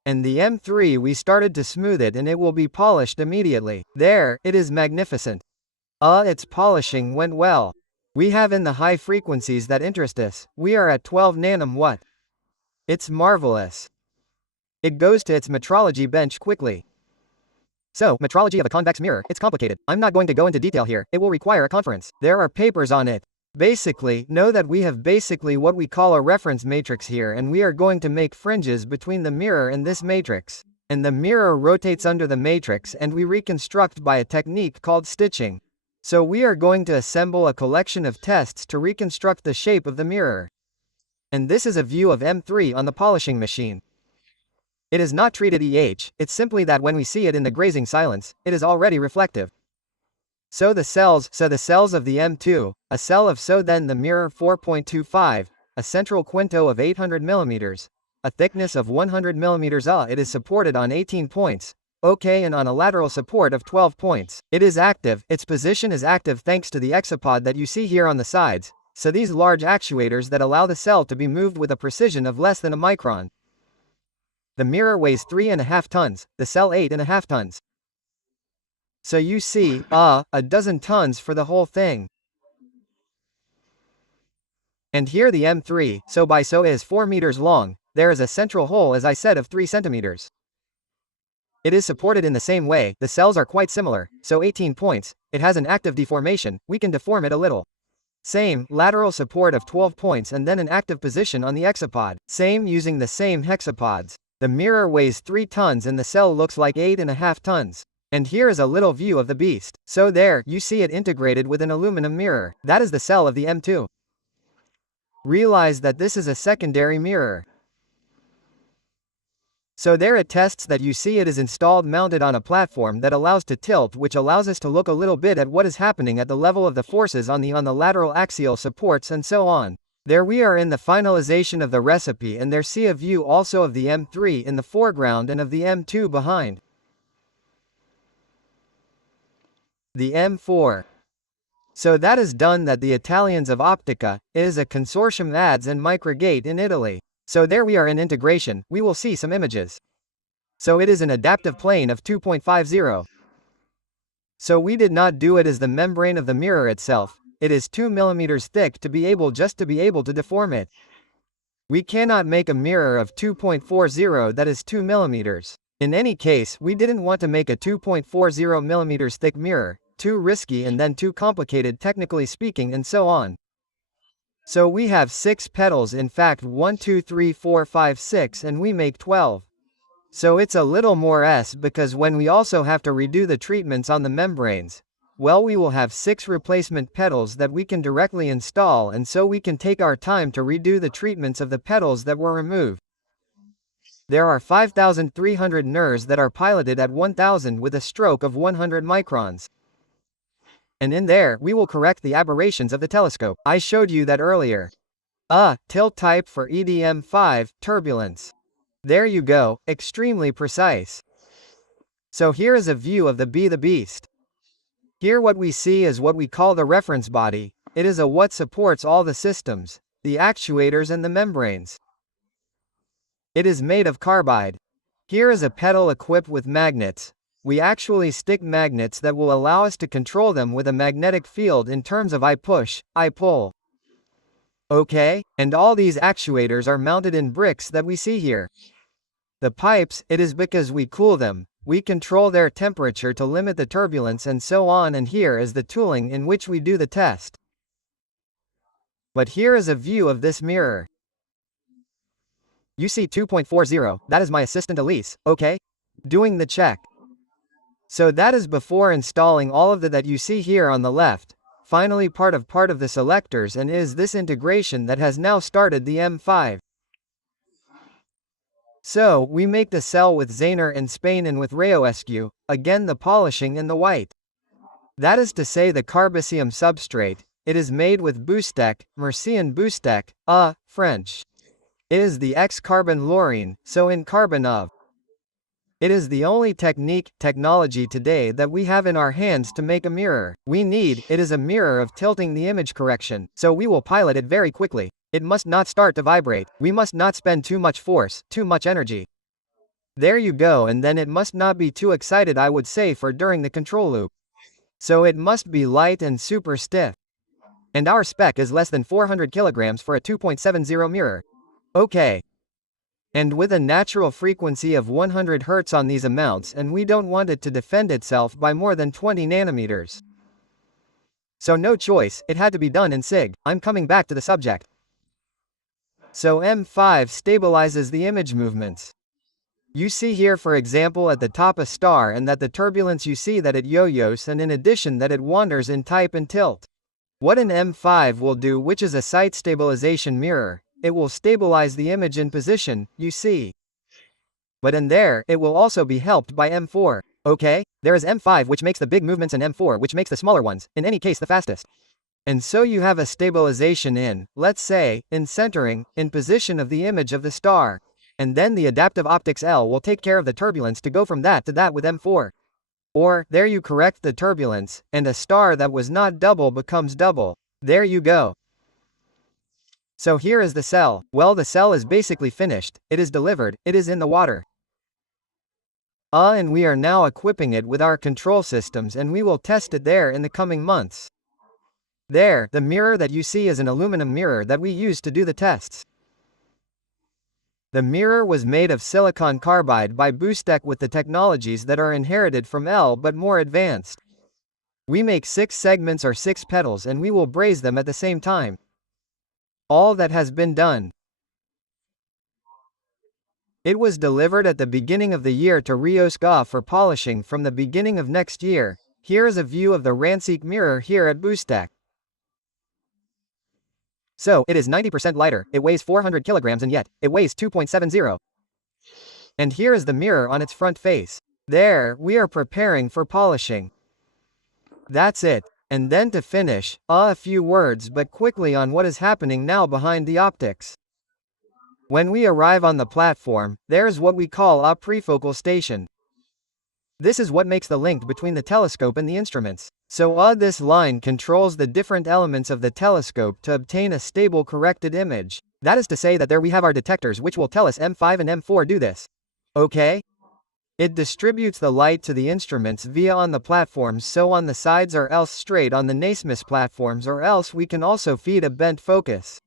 And the M3 we started to smooth it and it will be polished immediately. There, it is magnificent. Its polishing went well. We have in the high frequencies that interest us, we are at 12 nanowatt. It's marvelous. It goes to its metrology bench quickly. So, metrology of a convex mirror, it's complicated. I'm not going to go into detail here, it will require a conference. There are papers on it. Basically, know that we have basically what we call a reference matrix here, and we are going to make fringes between the mirror and this matrix. And the mirror rotates under the matrix and we reconstruct by a technique called stitching. So we are going to assemble a collection of tests to reconstruct the shape of the mirror. And this is a view of M3 on the polishing machine. It is not treated it's simply that when we see it in the grazing silence, it is already reflective. So the cells of the M2, a cell of then the mirror 4.25, a central quinto of 800 mm, a thickness of 100 mm, it is supported on 18 points, okay, and on a lateral support of 12 points. It is active, its position is active thanks to the exopod that you see here on the sides, so these large actuators that allow the cell to be moved with a precision of less than a micron. The mirror weighs 3.5 tons, the cell 8.5 tons. So you see, a dozen tons for the whole thing. And here the M3, so, is 4 meters long, there is a central hole as I said of 3 centimeters. It is supported in the same way, the cells are quite similar, so 18 points, it has an active deformation, we can deform it a little. Same, lateral support of 12 points and then an active position on the hexapod. Same using the same hexapods. The mirror weighs 3 tons and the cell looks like 8.5 tons. And here is a little view of the beast. So there, you see it integrated with an aluminum mirror. That is the cell of the M2. Realize that this is a secondary mirror. So there it tests that you see it is installed mounted on a platform that allows to tilt, which allows us to look a little bit at what is happening at the level of the forces on the lateral axial supports and so on. There we are in the finalization of the recipe, and there see a view also of the M3 in the foreground and of the M2 behind. The M4. So that is done that the Italians of Optica, is a consortium ads and Microgate in Italy. So there we are in integration, we will see some images. So it is an adaptive plane of 2.50. So we did not do it as the membrane of the mirror itself, it is 2 mm thick to be able to deform it. We cannot make a mirror of 2.40 that is 2 mm. In any case, we didn't want to make a 2.40 mm thick mirror, too risky and then too complicated technically speaking and so on. So we have 6 petals, in fact 1 2 3 4 5 6, and we make 12. So it's a little more because when we also have to redo the treatments on the membranes, well, we will have 6 replacement petals that we can directly install, and so we can take our time to redo the treatments of the petals that were removed. There are 5,300 NIRS that are piloted at 1000 with a stroke of 100 microns. And in there, we will correct the aberrations of the telescope. I showed you that earlier. Tilt type for EDM5, turbulence. There you go, extremely precise. So here is a view of the beast. Here what we see is what we call the reference body. It is what supports all the systems, the actuators and the membranes. It is made of carbide. Here is a petal equipped with magnets. We actually stick magnets that will allow us to control them with a magnetic field in terms of I push, I pull. Okay, and all these actuators are mounted in bricks that we see here. The pipes, it is because we cool them, we control their temperature to limit the turbulence and so on, and here is the tooling in which we do the test. But here is a view of this mirror. You see 2.40, that is my assistant Elise, okay? Doing the check. So that is before installing all of that you see here on the left. Finally part of the selectors, and is this integration that has now started the M5. So, we make the cell with Zaner and Spain and with Rayoescu, again the polishing and the white. That is to say the carbicium substrate, it is made with Boustek, Mercian Boustek, French. It is the X-carbon laurine, so in carbon of. It is the only technology today that we have in our hands to make a mirror. It is a mirror of tilting the image correction, so we will pilot it very quickly. It must not start to vibrate, we must not spend too much force, too much energy. There you go, and then it must not be too excited, I would say, for during the control loop. So it must be light and super stiff. And our spec is less than 400 kilograms for a 2.70 mirror. Okay. And with a natural frequency of 100 Hz on these amounts, and we don't want it to defend itself by more than 20 nanometers. So no choice, it had to be done in SIG. I'm coming back to the subject. So M5 stabilizes the image movements. You see here for example at the top a star, and that the turbulence you see that it yo-yos, and in addition that it wanders in type and tilt. What an M5 will do, which is a site stabilization mirror, it will stabilize the image in position, you see. But in there, it will also be helped by M4. Okay, there is M5 which makes the big movements and M4 which makes the smaller ones, in any case the fastest. And so you have a stabilization in, let's say, in centering, in position of the image of the star. And then the adaptive optics L will take care of the turbulence to go from that to that with M4. Or, there you correct the turbulence, and a star that was not double becomes double. There you go. So here is the cell. Well, the cell is basically finished, it is delivered, it is in the water. And we are now equipping it with our control systems, and we will test it there in the coming months. There, the mirror that you see is an aluminum mirror that we use to do the tests. The mirror was made of silicon carbide by Boostech with the technologies that are inherited from ELT but more advanced. We make 6 segments or 6 petals and we will braze them at the same time. All that has been done. It was delivered at the beginning of the year to Rioska for polishing from the beginning of next year. Here is a view of the Ransik mirror here at Boostech. So, it is 90% lighter, it weighs 400 kilograms and yet, it weighs 2.70. And here is the mirror on its front face. There, we are preparing for polishing. That's it. And then to finish, a few words but quickly on what is happening now behind the optics. When we arrive on the platform, there's what we call a prefocal station. This is what makes the link between the telescope and the instruments. So this line controls the different elements of the telescope to obtain a stable corrected image. That is to say that there we have our detectors which will tell us M5 and M4 do this. Okay? It distributes the light to the instruments via on the platforms, so on the sides or else straight on the Nasmus platforms, or else we can also feed a bent focus.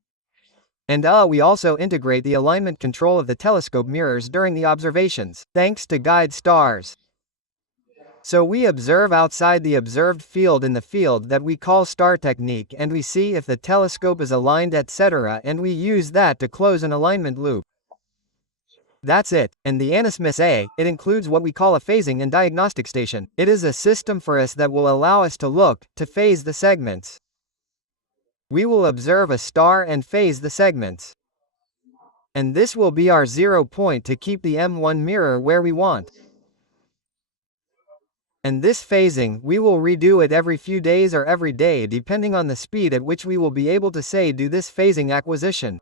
And we also integrate the alignment control of the telescope mirrors during the observations, thanks to guide stars. So we observe outside the observed field in the field that we call star technique, and we see if the telescope is aligned, etc., and we use that to close an alignment loop. That's it. And the Nasmus A, it includes what we call a phasing and diagnostic station. It is a system for us that will allow us to look, to phase the segments. We will observe a star and phase the segments. And this will be our 0 point to keep the M1 mirror where we want. And this phasing, we will redo it every few days or every day depending on the speed at which we will be able to do this phasing acquisition.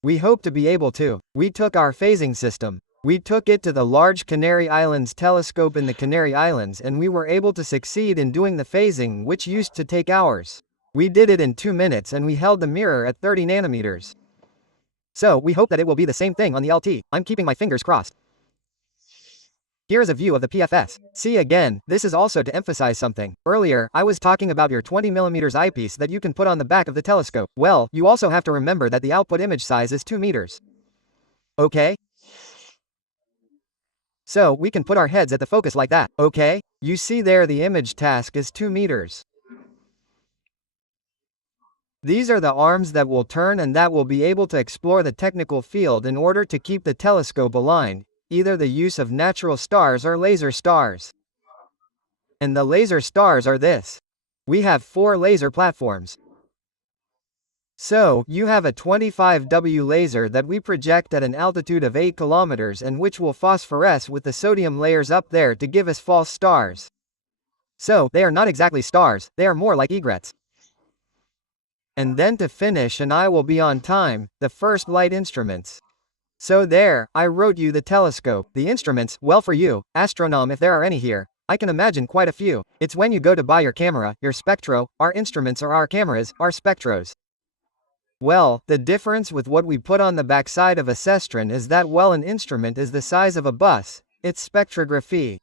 We hope to be able to. We took our phasing system. We took it to the large Canary Islands telescope in the Canary Islands and we were able to succeed in doing the phasing which used to take hours. We did it in 2 minutes and we held the mirror at 30 nanometers. So, we hope that it will be the same thing on the ELT. I'm keeping my fingers crossed. Here is a view of the PFS. See again, this is also to emphasize something. Earlier, I was talking about your 20mm eyepiece that you can put on the back of the telescope. Well, you also have to remember that the output image size is 2 meters. Okay? So, we can put our heads at the focus like that. Okay? You see there the image task is 2 meters. These are the arms that will turn and that will be able to explore the technical field in order to keep the telescope aligned. Either the use of natural stars or laser stars. And the laser stars are this. We have 4 laser platforms. So, you have a 25W laser that we project at an altitude of 8 kilometers and which will phosphoresce with the sodium layers up there to give us false stars. So, they are not exactly stars, they are more like egrets. And then to finish, and I will be on time, the first light instruments. So there, I wrote you the telescope. The instruments, well for you, astronom if there are any here, I can imagine quite a few. It's when you go to buy your camera, your spectro, our instruments or our cameras, our spectros. Well, the difference with what we put on the backside of a Cestron is that well an instrument is the size of a bus, it's spectrography.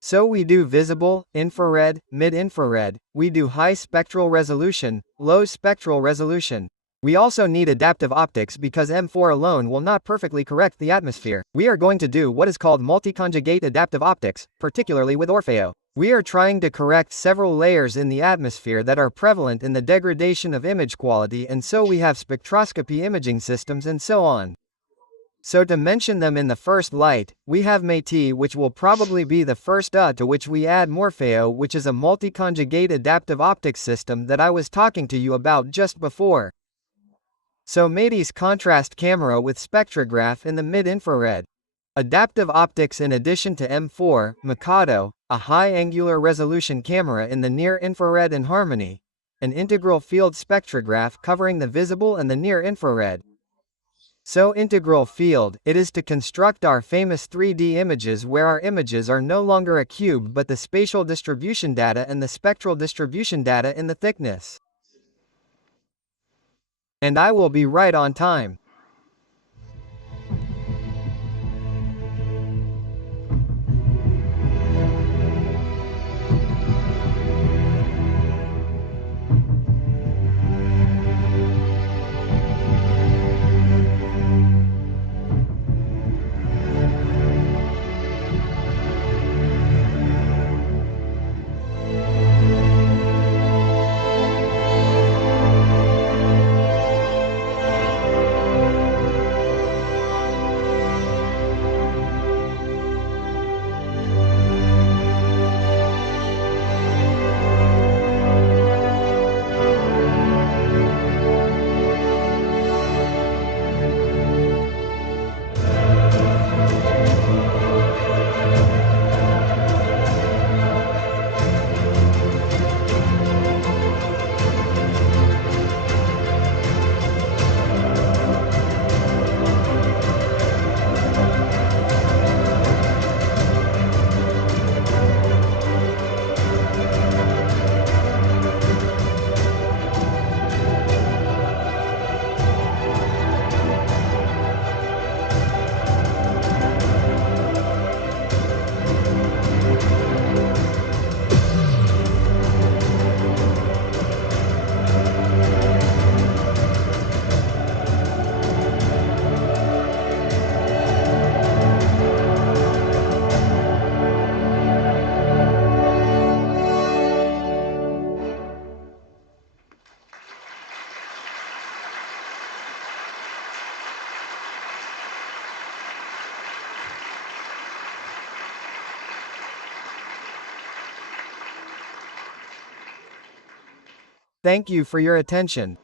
So we do visible, infrared, mid-infrared, we do high spectral resolution, low spectral resolution. We also need adaptive optics because M4 alone will not perfectly correct the atmosphere. We are going to do what is called multi-conjugate adaptive optics, particularly with Orfeo. We are trying to correct several layers in the atmosphere that are prevalent in the degradation of image quality, and so we have spectroscopy imaging systems and so on. So to mention them in the first light, we have METI, which will probably be the first to which we add Morpheo, which is a multi-conjugate adaptive optics system that I was talking to you about just before. So METI's contrast camera with spectrograph in the mid-infrared. Adaptive optics in addition to M4, Mikado, a high angular resolution camera in the near-infrared and Harmony, an integral field spectrograph covering the visible and the near-infrared. So integral field, it is to construct our famous 3D images where our images are no longer a cube but the spatial distribution data and the spectral distribution data in the thickness. And I will be right on time. Thank you for your attention.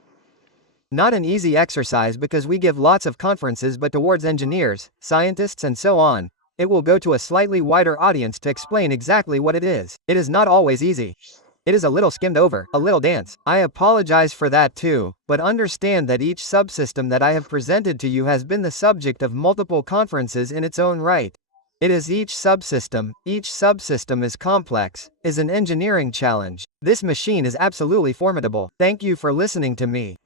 Not an easy exercise because we give lots of conferences, but towards engineers, scientists, and so on, it will go to a slightly wider audience to explain exactly what it is. It is not always easy. It is a little skimmed over, a little dance. I apologize for that too, but understand that each subsystem that I have presented to you has been the subject of multiple conferences in its own right. It is each subsystem is complex, is an engineering challenge. This machine is absolutely formidable. Thank you for listening to me.